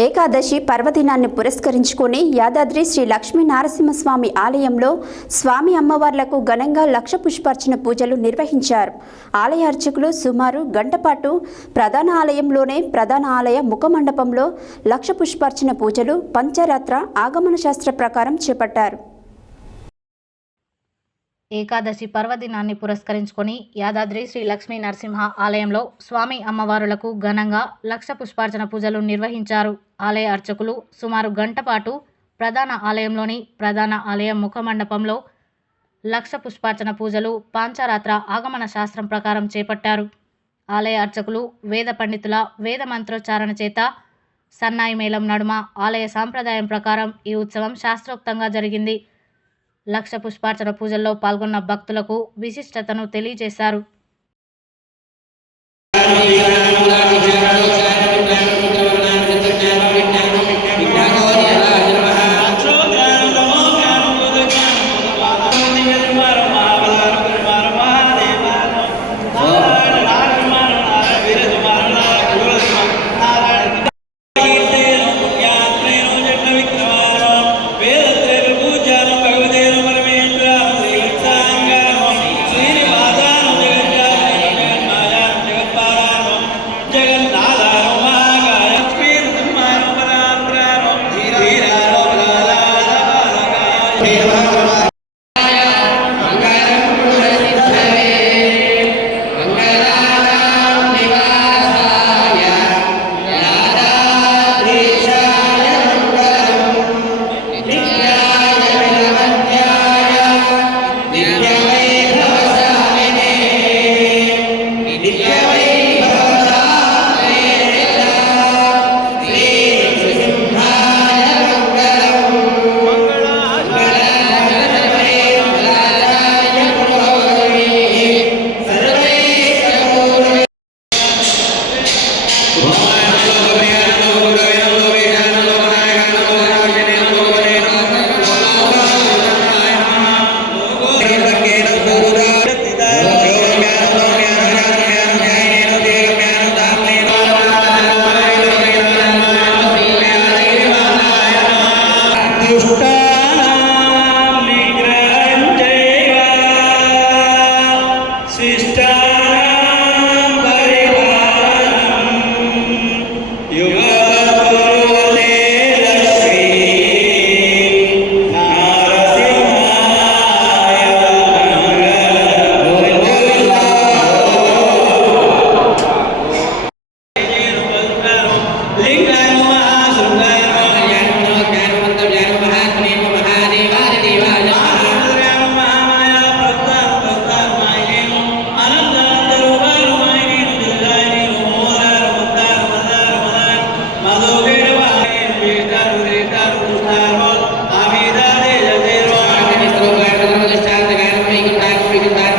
ఏకాదశి పర్వదినాన్ని పురస్కరించుకొని యాదాద్రి శ్రీ లక్ష్మీ నరసింహస్వామి ఆలయంలో స్వామి అమ్మవార్లకు ఘనంగా లక్ష పుష్పార్చన పూజలు నిర్వహించారు. ఆలయ అర్చకులు సుమారు గంటపాటు ప్రధాన ఆలయంలోనే ప్రధాన ఆలయ ముఖమండపంలో లక్ష పుష్పార్చన పూజలు పంచరాత్ర ఆగమన శాస్త్ర ప్రకారం చేపట్టారు. ఏకాదశి పర్వదినాన్ని పురస్కరించుకొని యాదాద్రి శ్రీ లక్ష్మీ నరసింహ ఆలయంలో స్వామి అమ్మవారులకు ఘనంగా లక్ష పుష్పార్చన పూజలు నిర్వహించారు. ఆలయ అర్చకులు సుమారు గంట పాటు ప్రధాన ఆలయంలోని ప్రధాన ఆలయ ముఖమండపంలో లక్ష పుష్పార్చన పూజలు పాంచరాత్ర ఆగమన శాస్త్రం ప్రకారం చేపట్టారు. ఆలయ అర్చకులు వేద పండితుల వేద మంత్రోచ్చారణ చేత సన్నాయి మేళం నడుమ ఆలయ సాంప్రదాయం ప్రకారం ఈ ఉత్సవం శాస్త్రోక్తంగా జరిగింది. లక్ష పుష్పార్చన పూజల్లో పాల్గొన్న భక్తులకు విశిష్టతను తెలియజేశారు.